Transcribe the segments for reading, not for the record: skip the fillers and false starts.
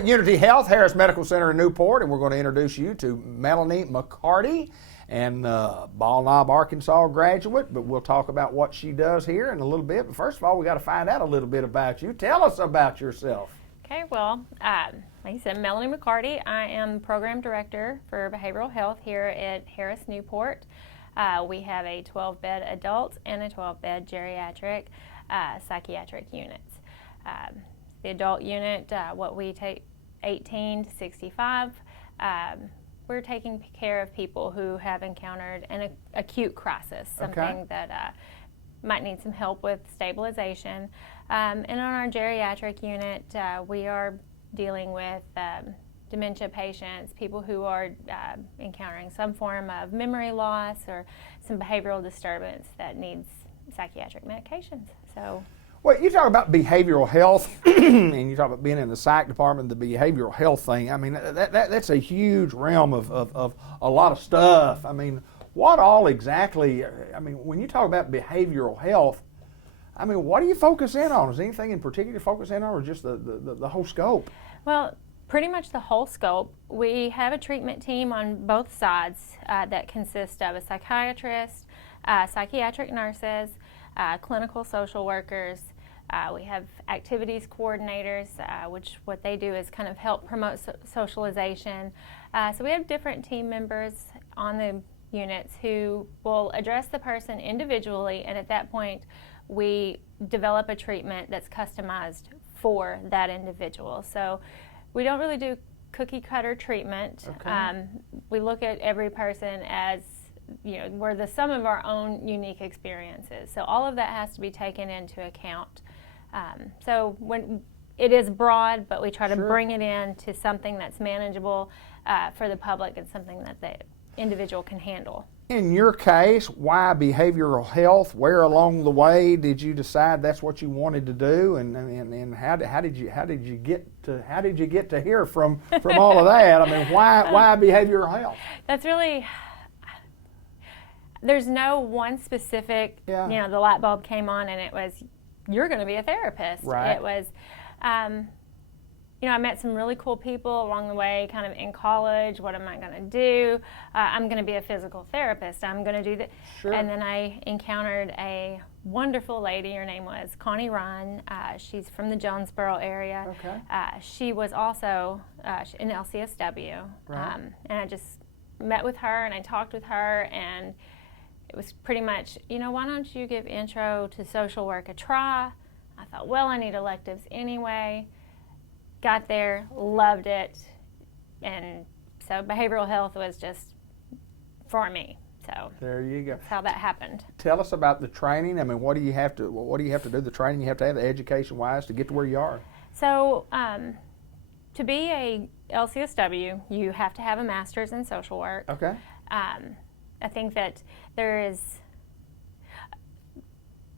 at Unity Health, Harris Medical Center in Newport, and we're going to introduce you to Melanie McCarty, and Ball Knob, Arkansas graduate, but we'll talk about what she does here in a little bit. But first of all, we got to find out a little bit about you. Tell us about yourself. Okay, well, like you said, Melanie McCarty. I am Program Director for Behavioral Health here at Harris Newport. We have a 12-bed adult and a 12-bed geriatric psychiatric units. The adult unit, what we take 18 to 65, we're taking care of people who have encountered an acute crisis, something that might need some help with stabilization. And on our geriatric unit, we are dealing with dementia patients, people who are encountering some form of memory loss or some behavioral disturbance that needs psychiatric medications. So, well, you talk about behavioral health, and you talk about being in the psych department, the behavioral health thing. I mean, that's a huge realm of a lot of stuff. I mean, what all exactly, I mean, when you talk about behavioral health, I mean, what do you focus in on? Is there anything in particular you focus in on, or just the whole scope? Well, pretty much the whole scope. We have a treatment team on both sides that consists of a psychiatrist, psychiatric nurses, clinical social workers. We have activities coordinators, which what they do is kind of help promote socialization. So we have different team members on the units who will address the person individually, and at that point we develop a treatment that's customized for that individual. So we don't really do cookie cutter treatment. Okay. We look at every person as, you know, we're the sum of our own unique experiences. So all of that has to be taken into account. So when it is broad, but we try to bring it in to something that's manageable for the public and something that the individual can handle. In your case, why behavioral health? Where along the way did you decide that's what you wanted to do, and how did you get to here from all of that? I mean, why behavioral health? That's really, there's no one specific. You know, the light bulb came on and it was, you're going to be a therapist. Right. It was, you know, I met some really cool people along the way, kind of in college. What am I going to do? I'm going to be a physical therapist. I'm going to do that. Sure. And then I encountered a wonderful lady. Her name was Connie Ryan. She's from the Jonesboro area. Okay. She was also in LCSW. Right. And I just met with her and I talked with her, and it was pretty much, you know, why don't you give intro to social work a try? I thought, well, I need electives anyway. Got there, loved it, and so behavioral health was just for me. So there you go. That's how that happened. Tell us about the training. I mean, what do you have to do? The training you have to have, the education-wise, to get to where you are. So to be a LCSW, you have to have a master's in social work. Okay. I think that there is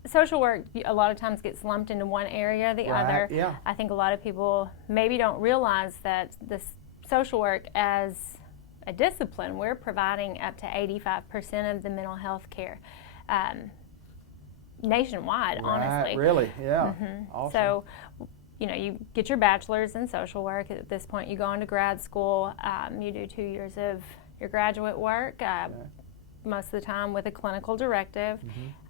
social work a lot of times gets lumped into one area or the other. Yeah. I think a lot of people maybe don't realize that this social work as a discipline, we're providing up to 85% of the mental health care nationwide, honestly. Really? Yeah. Mm-hmm. Awesome. So, you know, you get your bachelor's in social work. At this point, you go into grad school. You do 2 years of your graduate work. Most of the time with a clinical directive,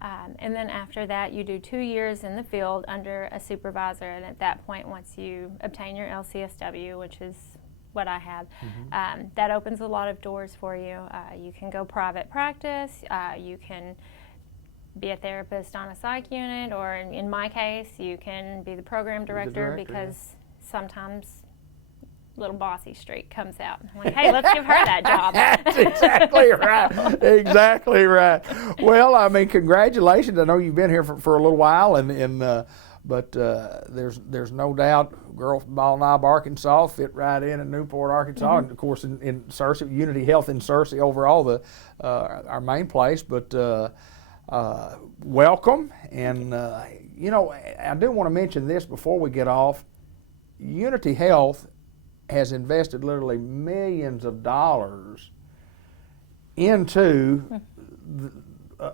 and then after that you do 2 years in the field under a supervisor, and at that point, once you obtain your LCSW, which is what I have, that opens a lot of doors for you. You can go private practice, you can be a therapist on a psych unit, or in my case, you can be the program director, because sometimes little bossy streak comes out. I'm like, hey, let's give her that job. That's exactly right. Exactly right. Well, I mean, congratulations. I know you've been here for a little while, but there's no doubt, girl from Ball Knob, Arkansas, fit right in Newport, Arkansas, and of course in Searcy, Unity Health in Searcy, overall our main place. But welcome, and you know, I do want to mention this before we get off. Unity Health has invested literally millions of dollars into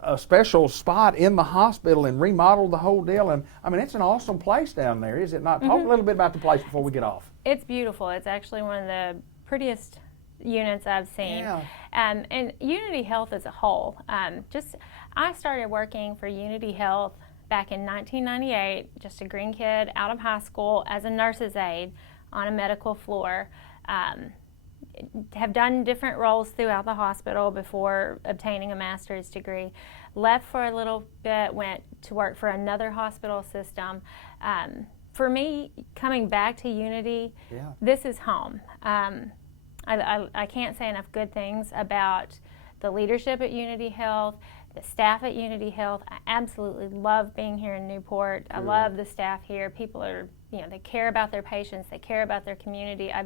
a special spot in the hospital and remodeled the whole deal. And I mean, it's an awesome place down there, is it not? Talk a little bit about the place before we get off. It's beautiful. It's actually one of the prettiest units I've seen. Yeah. And Unity Health as a whole. I started working for Unity Health back in 1998, just a green kid out of high school as a nurse's aide on a medical floor. Have done different roles throughout the hospital before obtaining a master's degree. Left for a little bit, went to work for another hospital system. For me, coming back to Unity, this is home. I can't say enough good things about the leadership at Unity Health, the staff at Unity Health. I absolutely love being here in Newport. I love the staff here. People are, they care about their patients, they care about their community. I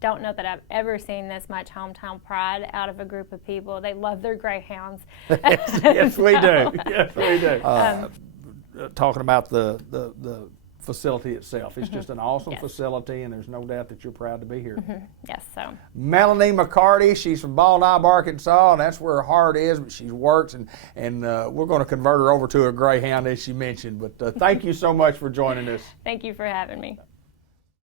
don't know that I've ever seen this much hometown pride out of a group of people. They love their greyhounds. Yes, we do. Yes, we do. Talking about the facility itself, it's just an awesome facility, and there's no doubt that you're proud to be here. Yes, so. Melanie McCarty, she's from Bald Knob, Arkansas, and that's where her heart is, but she works, and we're going to convert her over to a greyhound, as she mentioned. But thank you so much for joining us. Thank you for having me.